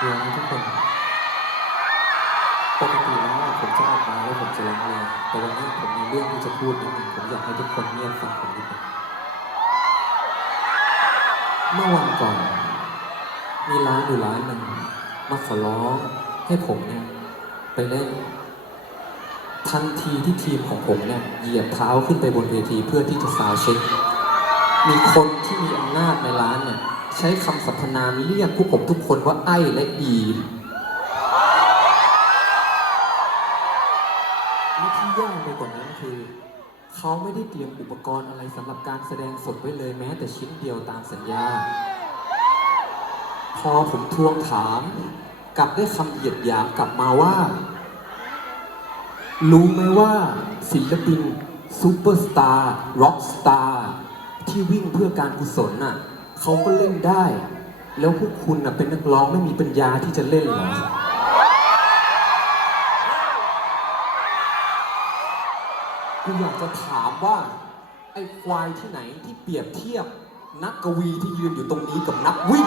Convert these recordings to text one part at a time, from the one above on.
ดี๋ยวนะทุกคนปกติแล้วผมจะออกมาแล้วผมจะร้องเลยแต่วันนี้ผมมีเรื่องที่จะพูดนิดนึงผมอยากให้ทุกคนเงียบฟังผมนิดหนึงเมื่อวันก่อน มีร้านอยู่ร้านหนึ่งมาขอร้องให้ผมเนี่ยไปเล่นทันทีที่ทีมของผมเนี่ยเหยียบเท้าขึ้นไปบนเวทีเพื่อที่จะซาวเช็ค มีคนที่มีอำนาจในร้านเนี่ย ใช้คำสรรพนามเรียกพวกผมทุกคนว่าไอ้และอีและที่แย่ไปกว่านั้นคือ เขาไม่ได้เตรียมอุปกรณ์อะไรสำหรับการแสดงสดไว้เลยแม้แต่ชิ้นเดียวตามสัญญา พอผมทวงถาม กลับได้คำเหยียดหยามกลับมาว่า รู้ไหมว่าศิลปินซูเปอร์สตาร์ร็อกสตาร์ที่วิ่งเพื่อการกุศลน่ะ เขาก็เล่นได้ แล้วพวกคุณน่ะเป็นนักร้องไม่มีปัญญาที่จะเล่นเหรอกูอยากจะถามว่าไอ้ควายที่ไหนที่เปรียบเทียบนักกวีที่ยืนอยู่ตรงนี้กับนักวิ่ง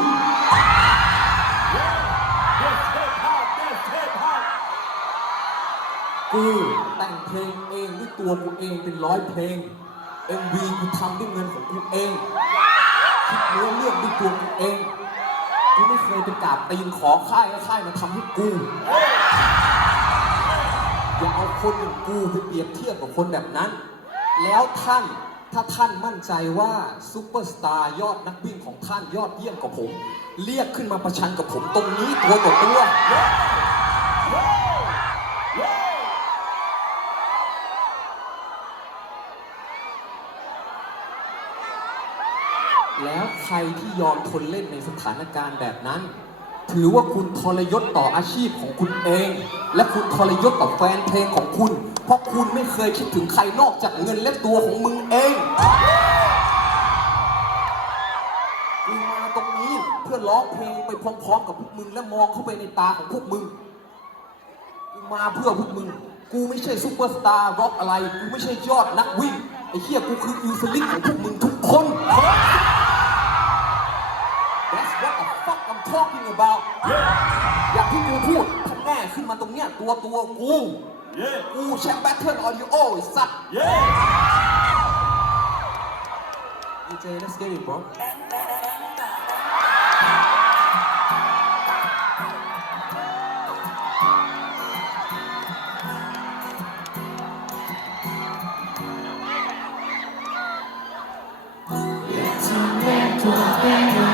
กูแต่งเพลงเองด้วยตัวกูเองเป็นร้อยเพลง MV กูทำด้วยเงินของกูเอง คิดเนื้อเรื่องด้วยตัวเอง กูไม่เคยเป็นกราบตีนขอค่ายและค่ายมาทำให้กู อย่าเอาคนอย่างกูไปเปรียบเทียบกับคนแบบนั้น แล้วท่านถ้าท่านมั่นใจว่าซูเปอร์สตาร์ยอดนักวิ่งของท่านยอดเยี่ยมกว่าผม เรียกขึ้นมาประชันกับผมตรงนี้ตัวต่อตัว แล้วใครที่ยอมทนเล่นในสถานการณ์แบบนั้น ถือว่าคุณทรยศต่ออาชีพของคุณเอง และคุณทรยศต่อแฟนเพลงของคุณ เพราะคุณไม่เคยคิดถึงใครนอกจากเงินและตัวของมึงเองกูมาตรงนี้เพื่อร้องเพลงไปพร้อมๆกับพวกมึงและมองเข้าไปในตาของพวกมึงกูมาเพื่อพวกมึง กูไม่ใช่ซูเปอร์สตาร์ร็อกอะไร กูไม่ใช่ยอดนักวิ่งไอ้เหี้ยกูคืออิวสลิกของพวกมึงทุกคน That's what the fuck I'm talking about อย่างที่กูพูดถ้าแน่ขึ้นมาตรงเนี้ยตัวตัวกู กูแชมป์แบทเทิลออดิโอไอ้สัตว์ DJ let's get it bro ทำใ